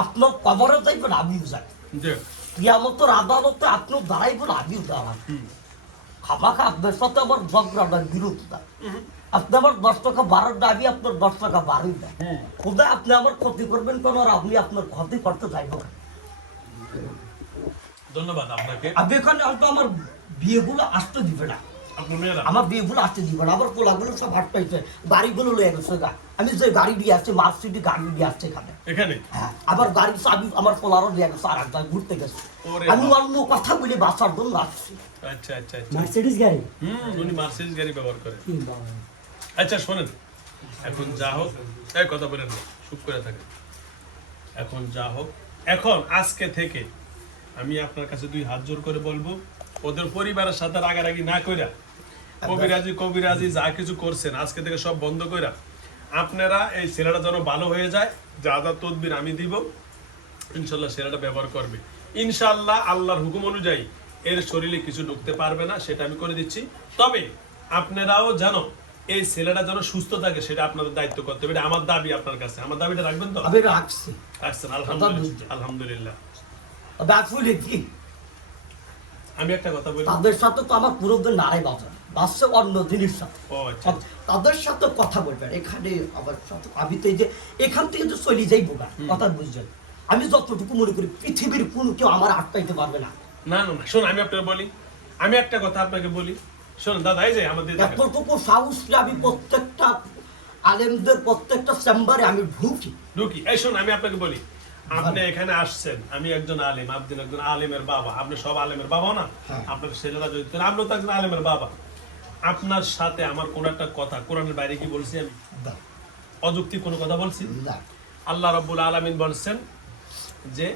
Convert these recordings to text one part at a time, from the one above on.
আপনার কবরে যাইবেন আমিও যাই, কিয়ামতের আদালতে আপনার দাঁড়াইবেন আমিও দাঁড়ান। খামাখা আপনার সাথে আমার ঝগড়াটার বিরোধটা, আপনি আমার 10 টাকা 12 দাবি, আপনার 10 টাকা 12 দেয়। খোদা আপনি আমার ক্ষতি করবেন কেন, আর আপনি আপনার ক্ষতি করতে চাইব কেন? ধন্যবাদ আপনাকে। আপনি এখানে হয়তো আমার বিয়েগুলো আসতে দিবে না, আমার বিয়েগুলো আসতে দিবে না, আমার পোলাগুলো সব হাট পাইছে, গাড়িগুলো লয়ে গেছে গা। আমি যে গাড়ি দিয়ে আসছি, মার্সিডি গাড়ি দিয়ে আসছে এখানে, হ্যাঁ, আবার গাড়ির চাবি আমার পোলারও দিয়ে গেছে, আর এক জায়গায় ঘুরতে গেছে। আমি অন্য কথা বলে বাঁচার জন্য আসছি। আচ্ছা আচ্ছা আচ্ছা, মার্সিডিজ গাড়ি, উনি মার্সিডিজ গাড়ি ব্যবহার করে। আচ্ছা শোনেন, এখন যা হোক, এই কথা বলেন না, চুপ করে থাকেন। এখন যা হোক, এখন আজকে থেকে আমি আপনার কাছে 2 হাত জোর করে বলবো, ওদের পরিবারের সাথে রাগারাগি না কইরা, কবিরাজি যা কিছু করছেন আজকে থেকে সব বন্ধ কইরা, আপনারা এই ছেলেটা যেন ভালো হয়ে যায়, যা যা তদবির আমি দিব, ইনশাল্লাহ ছেলেটা ব্যবহার করবে। ইনশাল্লাহ আল্লাহর হুকুম অনুযায়ী এর শরীরে কিছু ঢুকতে পারবে না, সেটা আমি করে দিচ্ছি। তবে আপনারাও জানো এই ছেলেটা যেন সুস্থ থাকে, সেটা আপনাদের দায়িত্ব করতে হবে। এটা আমার দাবি আপনার কাছে। আমার দাবিটা রাখবেন তো? আমি রাখছি। রাখছেন? আলহামদুলিল্লাহ, আলহামদুলিল্লাহ। তবে আসলে কি, আমি একটা কথা বলি, তাদের সাথে তো আমার পুরোদিন নাড়াই বাঁচছে অন্য জিনিস সাথে। তাদের সাথে কথা বলবেন এখানে আমার সাথে। আমি তো এই যে এখান থেকে তো চলে যাইবো না, কথা বুঝছেন? আমি যতটুকু মনে করি পৃথিবীর কোনো কেউ আমার আটকাইতে পারবে না। না না না, শোন আমি আপনাকে বলি, আমি একটা কথা আপনাকে বলি, শোন দাদা, এই যে আমাদের এতটুকু সাহসে আমি প্রত্যেকটা আলেমদের প্রত্যেকটা চেম্বারে আমি ঢুকি। এই শোন আমি আপনাকে বলি, আপনি এখানে আসছেন, আমি একজন আলেম, আপনি একজন আলেমের বাবা, আপনি সব আলেমের বাবা না? আপনার ছেলেরা যদি, আপনিও তো একজন আলেমের বাবা। আপনার সাথে আমার কোন একটা কথা কোরআনের বাইরে কি বলছি আমি? অযুক্তি কোনো কথা বলছি? আল্লাহ রাব্বুল আলামিন বলছেন যে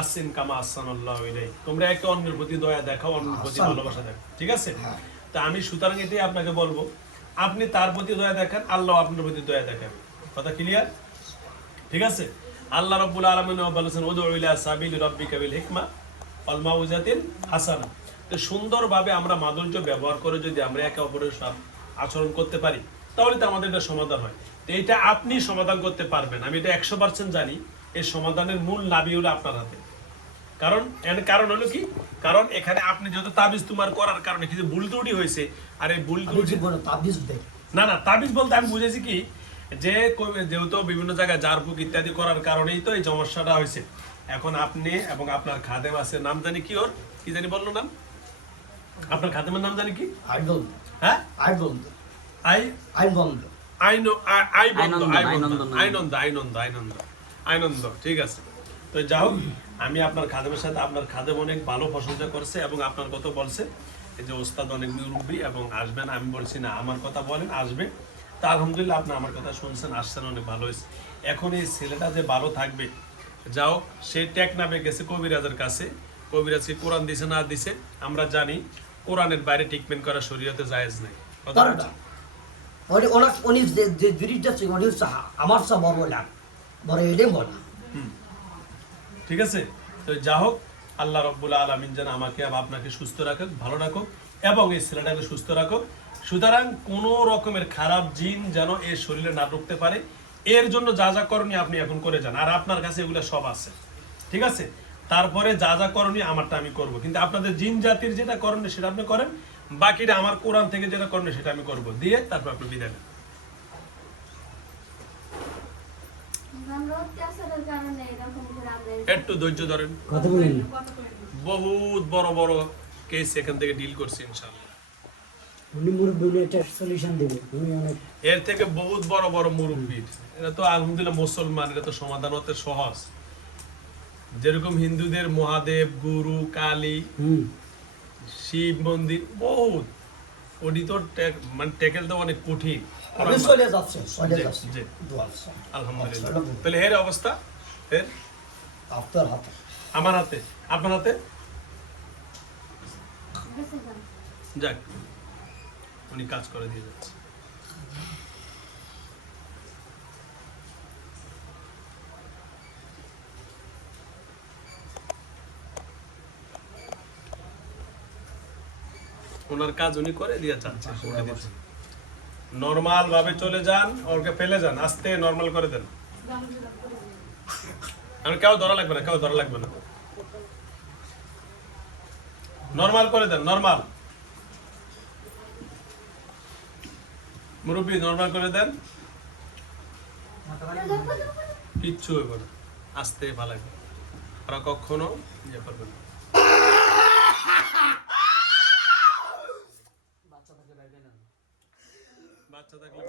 আসিন কামা আহসানাল্লাহু ইলাইক, তোমরা একে অন্যের প্রতি দয়া দেখাও, অন্যের প্রতি ভালোবাসা দেখাও, ঠিক আছে? তা আমি সুতরাং এটাই আপনাকে বলবো, আপনি তার প্রতি দয়া দেখান, আল্লাহ আপনার প্রতি দয়া দেখাবে। কথা ক্লিয়ার? ঠিক আছে? আল্লাহ রাব্বুল আলামিন বলেছেন উদউ ইলা সাবিলি রাব্বিকা বিল হিকমা ওয়াল মাউযাতিল হাসানা। তো সুন্দরভাবে আমরা মাধুর্য ব্যবহার করে যদি আমরা একে অপরের সাথে আচরণ করতে পারি, তাহলে তো আমাদের এটা সমাধান হয়। তো এটা আপনি সমাধান করতে পারবেন, আমি এটা 100% জানি। এই সমাধানের মূল নাবি হলো আপনার হাতে। কারণ হলো কি, কারণ এখানে আপনি যেহেতু তাবিজ তোমার করার কারণে কিছু ভুল ত্রুটি হয়েছে, আর এই ভুল ত্রুটি না না, তাবিজ বলতে আমি বুঝেছি কি, যে যেহেতু বিভিন্ন জায়গায় জারফুক ইত্যাদি করার কারণেই তো এই সমস্যাটা হয়েছে। এখন আপনি এবং আপনার খাদেম আছে, নাম জানি কি, ওর কি জানি বললো নাম, আপনার খাদেমের নাম জানি কি? হ্যাঁ, আইনন্দ, ঠিক আছে। তো যাও, আমি আপনার খাদেমের সাথে, আপনার খাদেম অনেক ভালো প্রশংসা করছে এবং আপনার কথা বলছে এই যে ওস্তাদ অনেক মুরব্বী এবং আসবেন। আমি বলছি না, আমার কথা বলেন, আসবে। তা আলহামদুলিল্লাহ আপনি আমার কথা শুনছেন, আসছেন, অনেক ভালো হয়েছে। এখন এই ছেলেটা যে ভালো থাকবে, যাও, সে টেকনাফে গেছে কবিরাজের কাছে, কবিরাজকে কোরআন দিছে না দিছে আমরা জানি, কোরআনের বাইরে ট্রিটমেন্ট করা শরীয়তে জায়েজ নাই। ঠিক আছে? তো যা হোক, আল্লাহ রাব্বুল আলামিন যেন আমাকে আপনাকে সুস্থ রাখুক, ভালো রাখুক এবং এই ছেলেটাকে সুস্থ রাখুক। সুতরাং কোন রকমের খারাপ জিন যেন এর শরীরে না ঢুকতে পারে, এর জন্য যা যা করণীয় আপনি এখন করে যান। আর আপনার কাছে এগুলো সব আছে, ঠিক আছে? তারপরে যা যা করণীয় আমারটা আমি করব, কিন্তু আপনাদের জিন জাতির যেটা করণীয় সেটা আপনি করেন, বাকিটা আমার কোরআন থেকে যেটা করণীয় সেটা আমি করব, দিয়ে তারপর আপনি বিদায় নেন। একটু ধৈর্য ধরেন, বহুত বড় বড় কেস এখান থেকে ডিল করছি ইনশাআল্লাহ। এর থেকে বহুত বড় বড় মুরব্বী, এটা তো আলহামদুলিল্লাহ মুসলমান, এটা তো সমাধান হতে সহজ। যেরকম হিন্দুদের মহাদেব, গুরু, কালী, শিব মন্দির বহুত, ওটি তো মানে ট্যাকেল তো অনেক কঠিন। আলহামদুলিল্লাহ। তাহলে এর অবস্থা আমার হাতে, আপনার হাতে, যাক উনি কাজ করে দিয়ে যাচ্ছে। ওনার কাজ উনি করে দিয়ে যাচ্ছে। নরমাল ভাবে চলে যান, ওকে ফেলে যান, আস্তে নরমাল করে দেন। আর কেউ ধরা লাগবে না নরমাল করে দেন নরমাল মুরব্বী নরমাল করে দেন কিচ্ছু হইব না আস্তে ভালো লাগবে আর কখনো ইয়ে করবেন না বাচ্চা থাকলে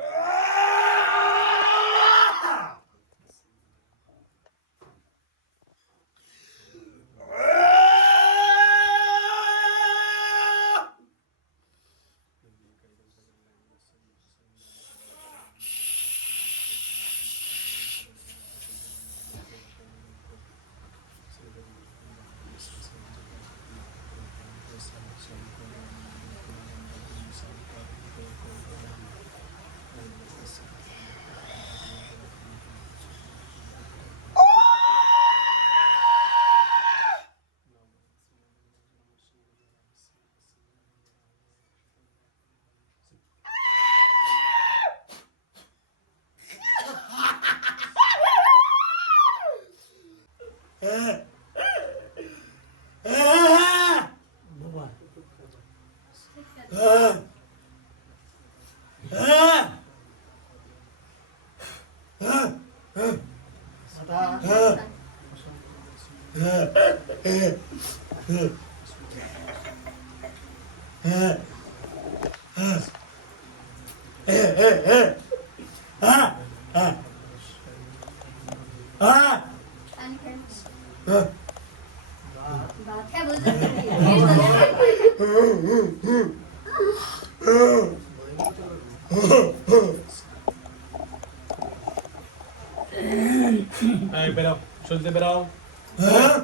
বেরাও চলতে বেরাও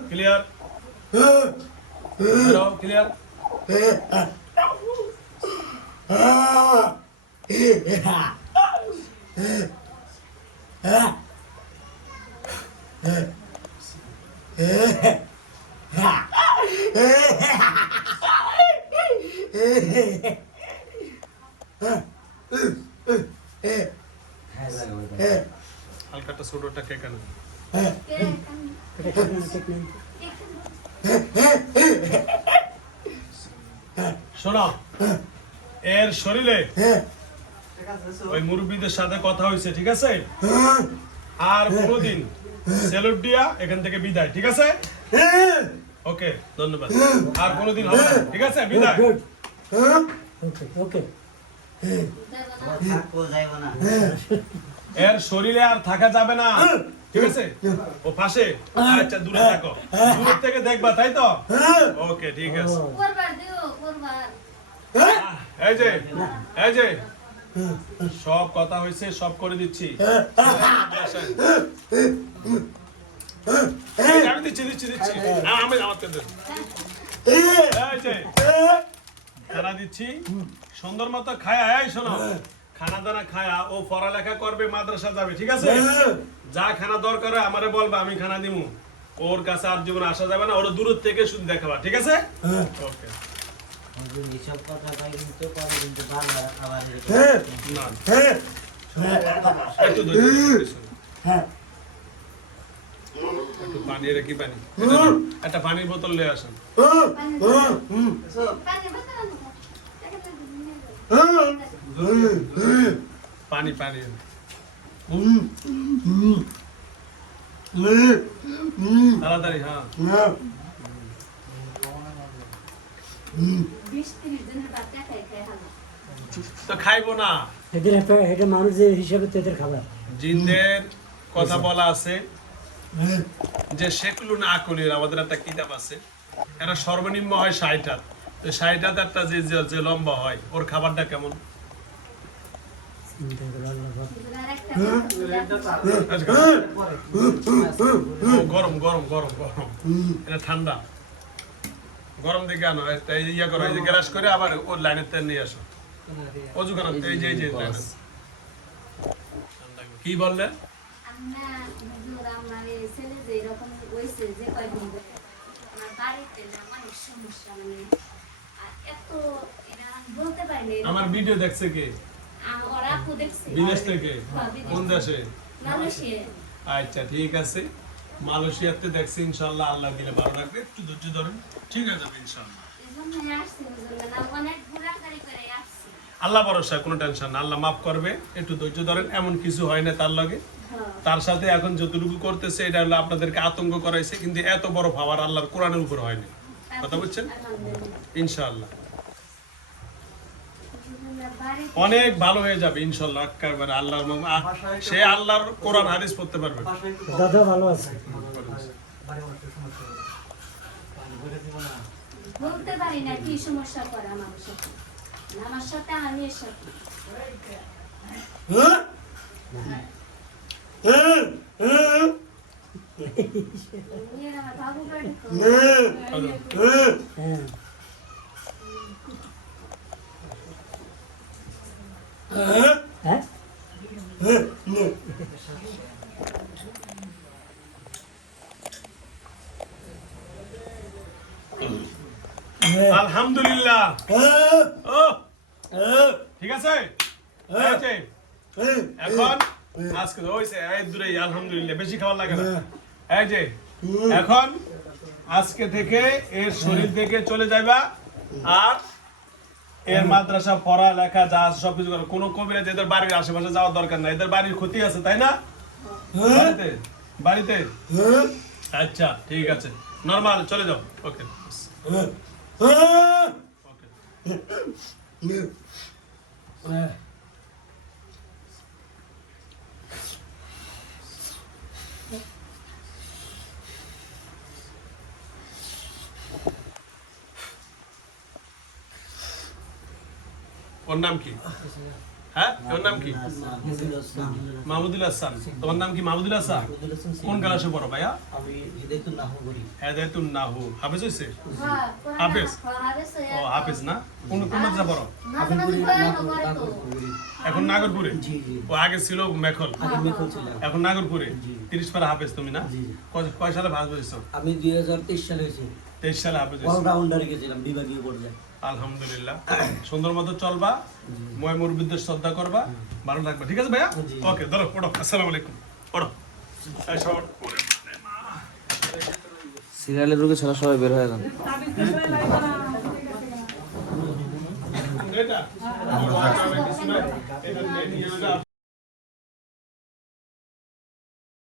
ক্লিয়ার বেরাও ক্লিয়ার হালকাটা ছোটটা কে কেন শোনো এর শরীরে ওই মুরব্বীদের সাথে কথা হয়েছে ঠিক আছে আর কোনদিন স্যালুট দিয়া এখান থেকে বিদায় ঠিক আছে ওকে ধন্যবাদ আর কোনদিন হবে না ঠিক আছে বিদায় ওকে এর শরীরে আর থাকা যাবে না ঠিক আছে ও পাশে আচ্ছা দূরে থাকো দূর থেকে দেখবা তাই তো ওকে ঠিক আছে এই যে সব কথা হয়েছে সব করে দিচ্ছি আমি দিচ্ছি আমি আমাকে দেন এই যে খানা দিচ্ছি সুন্দর মতো খায়া শোনো খানা দানা খায়া ও পড়ালেখা করবে মাদ্রাসা যাবে ঠিক আছে যা খানা দরকার হয় আমারে বলবা আমি খানা দিমু ওর কাছে আর জীবনে আসা যাবে না ওর দূর থেকে শুধু দেখাবা ঠিক আছে ওকে এইসব কথা ভাই কিন্তু পরে কিন্তু বাংলা খাবার একটু পানি রেখি পানি একটা পানির বোতল নিয়ে আসেন পানি পানি তাড়াতাড়ি হ্যাঁ তো খাইবো না এটা মানুষ যে হিসাবে তাদের খাবার জিনদের কথা বলা আছে যে শেখলু না আকলির আমাদের একটা কিতাব আছে এরা সর্বনিম্ন হয় ৬০ হাত তো ৬০ হাত একটা যে লম্বা হয় ওর খাবারটা কেমন গরম গরম গরম গরম এটা ঠান্ডা গরম দিকে আনো ইয়া করো এই যে গ্যাস করে আবার ওর লাইনের তেল নিয়ে আসো অজু কেন এই যে কি বললে আমার ভিডিও দেখছে কে বিদেশ থেকে কোন দেশে আচ্ছা ঠিক আছে মালয়েশিয়াতে দেখছি ইনশাআল্লাহ, আল্লাহ দিলে ভালো রাখবে, একটু ধৈর্য ধরেন, ঠিক হয়ে যাবে ইনশাআল্লাহ। আল্লাহ ভরসা, কোনো টেনশন না, আল্লাহ মাফ করবে, একটু ধৈর্য ধরেন। এমন কিছু হয় না তার লগে, তার সাথে এখন যতটুকু করতেছে এটা হলো আপনাদেরকে আতঙ্ক করাইছে, কিন্তু এত বড় পাওয়ার আল্লাহর কোরআনের উপর হয়নি, কথা বুঝছেন? ইনশাআল্লাহ অনেক ভালো হয়ে যাবে ইনশাআল্লাহ, একেবারে আল্লাহর সে আল্লাহর কোরআন হাদিস পড়তে পারবে। দাদা ভালো আছে। বলতে পারি না কি সমস্যা করে আমার সাথে, আমার সাথে আমি এর সাথে আমার বাবু বাড়ি হ্যাঁ আলহামদুলিল্লাহ। ও ঠিক আছে, এই যে, এখন আজকে হইছে এই দূরে, আলহামদুলিল্লাহ, বেশি খাওয়া লাগে না। এই যে এখন আজকে থেকে এর শরীর থেকে চলে যাইবা, আর এর মাদ্রাসা পড়া লেখা যা আছে সবকিছু করো। কোনো কবিরাজ এদের বাড়ির আশেপাশে যাওয়ার দরকার নাই, এদের বাড়ির ক্ষতি আছে, তাই না? বাড়িতে বাড়িতে আচ্ছা ঠিক আছে, নরমাল চলে যাও। ওকে ওর নাম কি? হ্যাঁ, ওর নাম কি? মাহমুদুল হাসান। তোমার নাম কি? মাহমুদুল হাসান। কোন ক্লাসে পড়ো ভাইয়া? আমি হিদায়াতুন নাহু করি। হিদায়াতুন নাহু হাফেজ হইছে? হ্যাঁ হাফেজ। ও হাফেজ না, কোন কোন মাদ্রাসা পড়ো? মাঝে মাঝে বয়ানও করে তো। এখন নাগরপুরে? জি জি। ও আগে ছিল মেখল, আগে মেখল ছিলাম। এখন নাগরপুরে। জি। 30 পারা হাফেজ তুমি না? জি। কয় সালে হাফেজ হইছো? আমি 2023 সালে হয়েছি। 23 সালে হাফেজ হইছো। অলরাউন্ডারে গেছিলাম বিভাগীয় পর্যায়ে। আলহামদুলিল্লাহ, সুন্দর মতো চলবা, ময় মুরব্বিদের শ্রদ্ধা করবা, ভালো থাকবা, ঠিক আছে ভাইয়া? জি। ওকে, ধরো পড়ো। আসসালামু আলাইকুম। পড়ো। সিরিয়ালের রোগে ছাড়া সবাই বের হয়ে যান। এটা